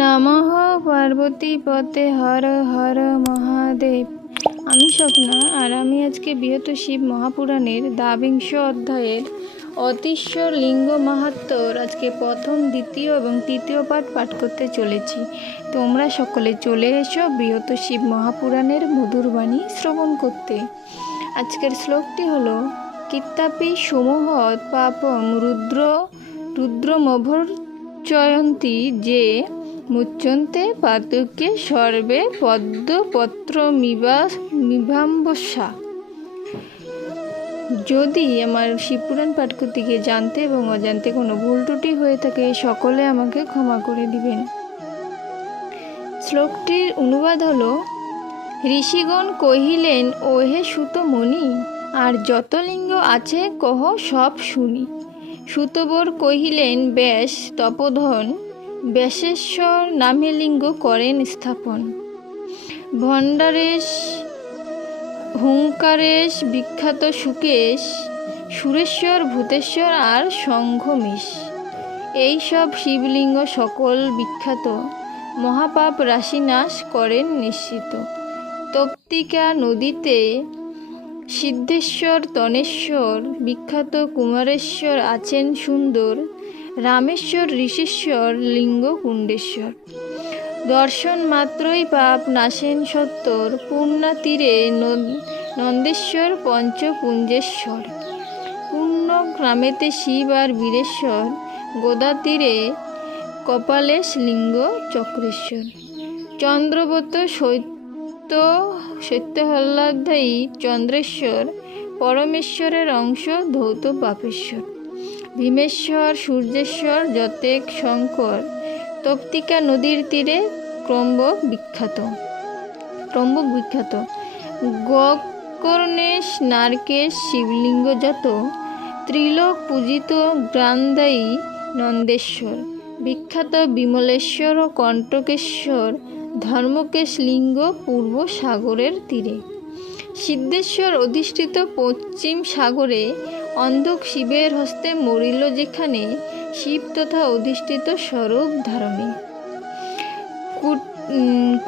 নমঃ পার্বতী পতে হর হর মহাদেব। আমি স্বপ্না, আর আমি আজকে বৃহৎ শিব মহাপুরাণের দ্বাবিংশ অধ্যায়ের অতীশ্বর লিঙ্গ মাহাত্ম্যর আজকে প্রথম, দ্বিতীয় এবং তৃতীয় পাঠ করতে চলেছি। তোমরা সকলে চলে এসো বৃহৎ শিব মহাপুরাণের মধুর বাণী শ্রবণ করতে। আজকের শ্লোকটি হলো কিত্তাপি সমূহৎ পাপম রুদ্রমভর্জয়ন্তি যে মুচ্যন্তে পাতুকে সর্বে পদ্মপত্র মিভাম্বসা। যদি আমার শিবপুরাণ পাঠ করতে গিয়ে জানতে এবং অজান্তে কোনো ভুল ত্রুটি হয়ে থাকে, সকলে আমাকে ক্ষমা করে দিবেন। শ্লোকটির অনুবাদ হলো, ঋষিগণ কহিলেন, ওহে সুতমণি, আর যত লিঙ্গ আছে কহ সব শুনি। সুতবর কহিলেন, ব্যাস তপোধন ব্যাসেশ্বর নামে লিঙ্গ করেন স্থাপন। ভণ্ডারেশ হুঙ্কারেশ বিখ্যাত সুকেশ, সুরেশ্বর ভূতেশ্বর আর শঙ্খমেশ। এইসব শিবলিঙ্গ সকল বিখ্যাত, মহাপাপ রাশি নাশ করেন নিশ্চিত। তপ্তিকা নদীতে সিদ্ধেশ্বর তনেশ্বর, বিখ্যাত কুমারেশ্বর আছেন সুন্দর। রামেশ্বর ঋষেশ্বর লিঙ্গ কুণ্ডেশ্বর। দর্শন মাত্রই পাপ নাশেন সত্তর, পূর্ণা তীরে নন্দেশ্বর পঞ্চপুঞ্জেশ্বর। পূর্ণ গ্রামেতে শিব আর বীরেশ্বর, গোদা তীরে কপালেশ লিঙ্গ চক্রেশ্বর। চন্দ্রবত সত্যহল্লাধ্যায়ী চন্দ্রেশ্বর, পরমেশ্বরের অংশ ধৌত পাপেশ্বর। ভীমেশ্বর সূর্যেশ্বর যতেক শঙ্কর, তপ্তিকা নদীর তীরে ত্রম্বক বিখ্যাত। গোকর্ণেশ নারকেশ শিবলিঙ্গ যত, ত্রিলোক পূজিত জ্ঞানদায়ী নন্দেশ্বর। বিখ্যাত বিমলেশ্বর ও কণ্টকেশ্বর, ধর্মকেশ লিঙ্গ পূর্ব সাগরের তীরে। সিদ্ধেশ্বর অধিষ্ঠিত পশ্চিম সাগরে, অন্ধক শিবের হস্তে মরিল যেখানে, শিব তথা অধিষ্ঠিত স্বরূপ ধারণে।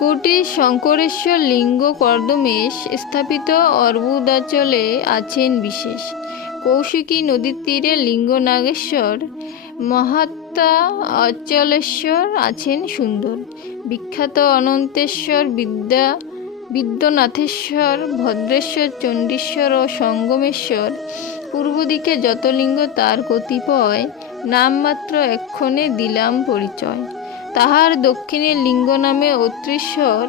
কোটি শঙ্করেশ্বর লিঙ্গ কর্দমেশ, স্থাপিত অর্বুদাচলে আছেন বিশেষ। কৌশিকী নদীর তীরে লিঙ্গ নাগেশ্বর, মহাত্মা অচলেশ্বর আছেন সুন্দর। বিখ্যাত অনন্তেশ্বর বিদ্যনাথেশ্বর, ভদ্রেশ্বর চণ্ডীশ্বর ও সঙ্গমেশ্বর। পূর্ব দিকে যত লিঙ্গ তার কতিপয়, নামমাত্র এক্ষণে দিলাম পরিচয়। তাহার দক্ষিণে লিঙ্গ নামে অত্রিশ্বর,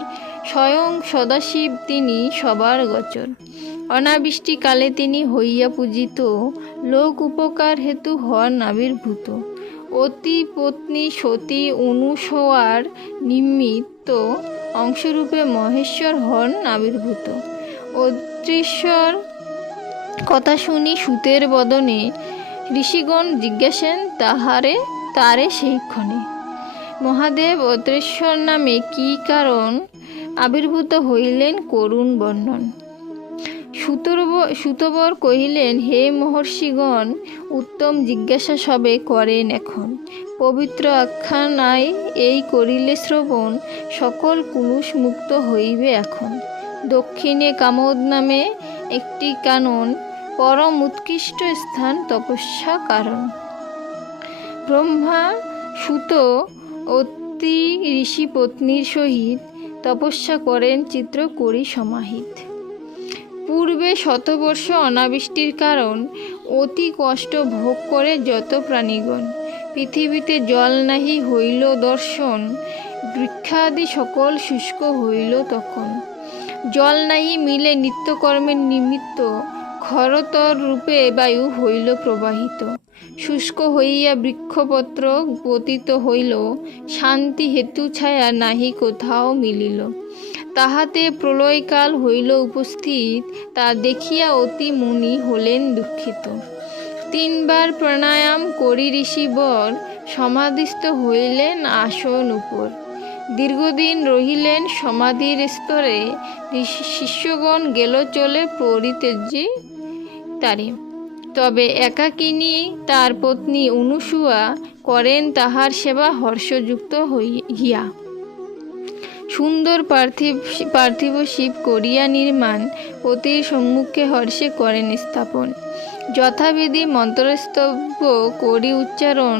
স্বয়ং সদাশিব তিনি সবার গোচর। অনাবৃষ্টিকালে তিনি হইয়া পূজিত, লোক উপকার হেতু হন আবির্ভূত। অতি পত্নী সতী অনুসয়ার নিমিত্ত, অংশরূপে মহেশ্বর হন আবির্ভূত। অত্রিশ্বর কথা শুনি সুতের বদনে, ঋষিগণ জিজ্ঞাসেন তারে সেইক্ষণে। মহাদেব অত্রেশ্বর নামে কি কারণ, আবির্ভূত হইলেন করুণ বর্ণন। সুতবর কহিলেন, হে মহর্ষিগণ, উত্তম জিজ্ঞাসা সবে করেন এখন। পবিত্র আখ্যানায় এই করিলে শ্রবণ, সকল কুলুষ মুক্ত হইবে এখন। দক্ষিণে কামদ নামে একটি কানন, পরম উৎকৃষ্ট স্থান তপস্যা কারণ। ব্রহ্মা সুত অতি ঋষি পত্নীর সহিত, তপস্যা করেন চিত্র করি সমাহিত। পূর্বে শতবর্ষ অনাবৃষ্টির কারণ, অতি কষ্ট ভোগ করে যত প্রাণীগণ। পৃথিবীতে জল নাহি হইল দর্শন, বৃক্ষাদি সকল শুষ্ক হইল তখন। জল নাহি মিলে নিত্যকর্মের নিমিত্ত, খরতর রূপে বায়ু হইল প্রবাহিত। শুষ্ক হইয়া বৃক্ষপত্র পতিত হইল, শান্তি হেতু ছায়া নাহি কোথাও মিলিল। তাহাতে প্রলয়কাল হইল উপস্থিত, তা দেখিয়া অতি মুনি হলেন দুঃখিত। 3 বার প্রাণায়াম করি ঋষিবর, সমাধিস্থ হইলেন আসন উপর। দীর্ঘদিন রহিলেন সমাধির স্তরে, শিষ্যগণ গেল চলে পরিত্যজি তারে। তবে একাকিনী তার পত্নী অনুসুয়া করেন তাহার সেবা হর্ষযুক্ত হইয়া। সুন্দর পার্থিব শিব করিয়া নির্মাণ, পতির সম্মুখে হর্ষে করেন স্থাপন। যথাবিধি মন্ত্রস্তব্য করি উচ্চারণ,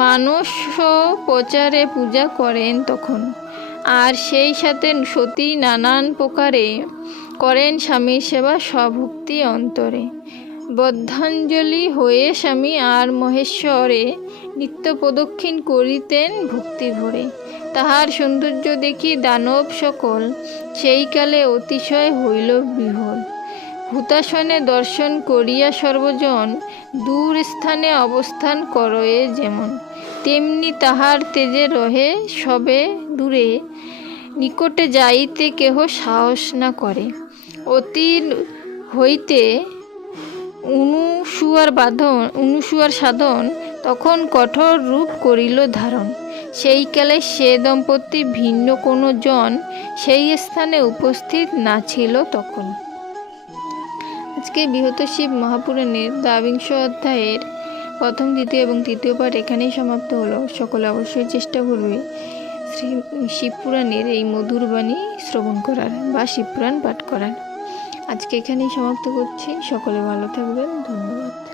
মানস প্রচারে পূজা করেন তখন। আর সেই সাথে সতী নানান প্রকারে করেন স্বামীর সেবা স্বভক্তি অন্তরে। বদ্ধাঞ্জলি হয়ে স্বামী আর মহেশ্বরে নিত্য প্রদক্ষিণ করিতেন ভক্তি ভরে। তাহার সৌন্দর্য দেখি দানব সকল, সেই কালে অতিশয় হইল বিহ্বল। ভূতাসনে দর্শন করিয়া সর্বজন, দূর স্থানে অবস্থান করয়ে যেমন। তেমনি তাহার তেজে রহে সবে দূরে, নিকটে যাইতে কেহ সাহস না করে। অতীর হইতে অনুসুয়ার সাধন, তখন কঠোর রূপ করিল ধারণ। সেই কালে সে দম্পতি ভিন্ন কোনো জন সেই স্থানে উপস্থিত না ছিল তখন। আজকে বৃহৎ শিব মহাপুরাণের ২২ অধ্যায়ের প্রথম, দ্বিতীয় এবং তৃতীয় পাঠ এখানেই সমাপ্ত হলো। সকলে অবশ্যই চেষ্টা করবে শিবপুরাণের এই মধুর বাণী শ্রবণ করার বা শিবপুরাণ পাঠ করার। আজকে এখানেই সমাপ্ত করছি। সকলে ভালো থাকবেন। ধন্যবাদ।